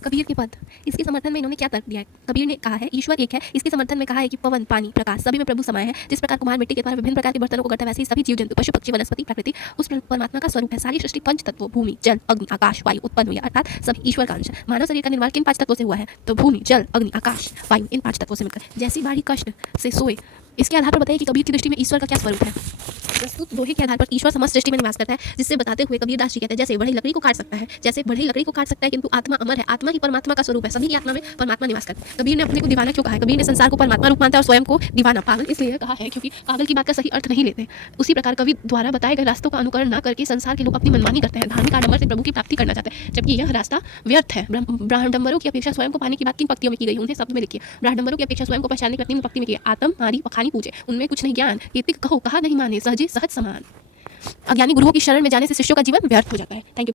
कबीर के पद, इसके समर्थन में इन्होंने क्या तर्क दिया है? कबीर ने कहा है ईश्वर एक है, इसके समर्थन में कहा है कि पवन, पानी, प्रकाश सभी में प्रभु समाये है। जिस प्रकार कुम्हार मिट्टी के द्वारा विभिन्न प्रकार के बर्तनों को करता है, वैसे ही सभी जीव जंतु, पशु पक्षी, वनस्पति, प्रकृति उस परमात्मा का स्वरूप है। सारी सृष्टि पंच तत्वों भूमि, जल, अग्नि, आकाश, वायु उत्पन्न हुई है, अर्थात सभी ईश्वर का अंश है। मानव शरीर का निर्माण किन 5 तत्वों से हुआ है? तो भूमि, जल, अग्नि, आकाश, वायु, इन 5 तत्वों से मिलकर। जैसी बाढ़ी कष्ट से सोए, इसके आधार पर बताइए कि कबीर की दृष्टि में ईश्वर का क्या स्वरूप है? प्रस्तुत दोहे के आधार पर ईश्वर समस्त सृष्टि में निवास करता है, जिससे बताते हुए कबीरदास जी कहते हैं जैसे बढ़ई लकड़ी को काट सकता है, जैसे बढ़ई लकड़ी को काट सकता है, किंतु आत्मा अमर है। आत्मा ही परमात्मा का स्वरूप है, सभी की आत्मा में परमात्मा निवास करता है। कबीर ने अपने को दीवाना क्यों कहा है? कबीर ने संसार को परमात्मा रूप मानता है और स्वयं को दीवाना, पागल इसलिए कहा है क्योंकि पागल की बात का सही अर्थ नहीं लेते। उसी प्रकार कवि द्वारा बताए गए रास्तों का अनुकरण न करके संसार के लोग अपनी मनमानी करते हैं, धार्मिक आडंबर से प्रभु की प्राप्ति करना चाहते हैं, जबकि यह रास्ता व्यर्थ है। ब्राह्मणों की अपेक्षा स्वयं को पाने की बात किन पंक्तियों में की गई? उन्हें शब्द में लिखिए। ब्राह्मणों की अपेक्षा स्वयं को पहचानने की अपनी पंक्ति में की आत्म नारी पखानी पूजे, उनमें कुछ नहीं ज्ञान, कीर्तिक कहो कहा नहीं माने, सहजे सहज समान। अज्ञानी गुरुओं की शरण में जाने से शिष्यों का जीवन व्यर्थ हो जाता है। Thank you.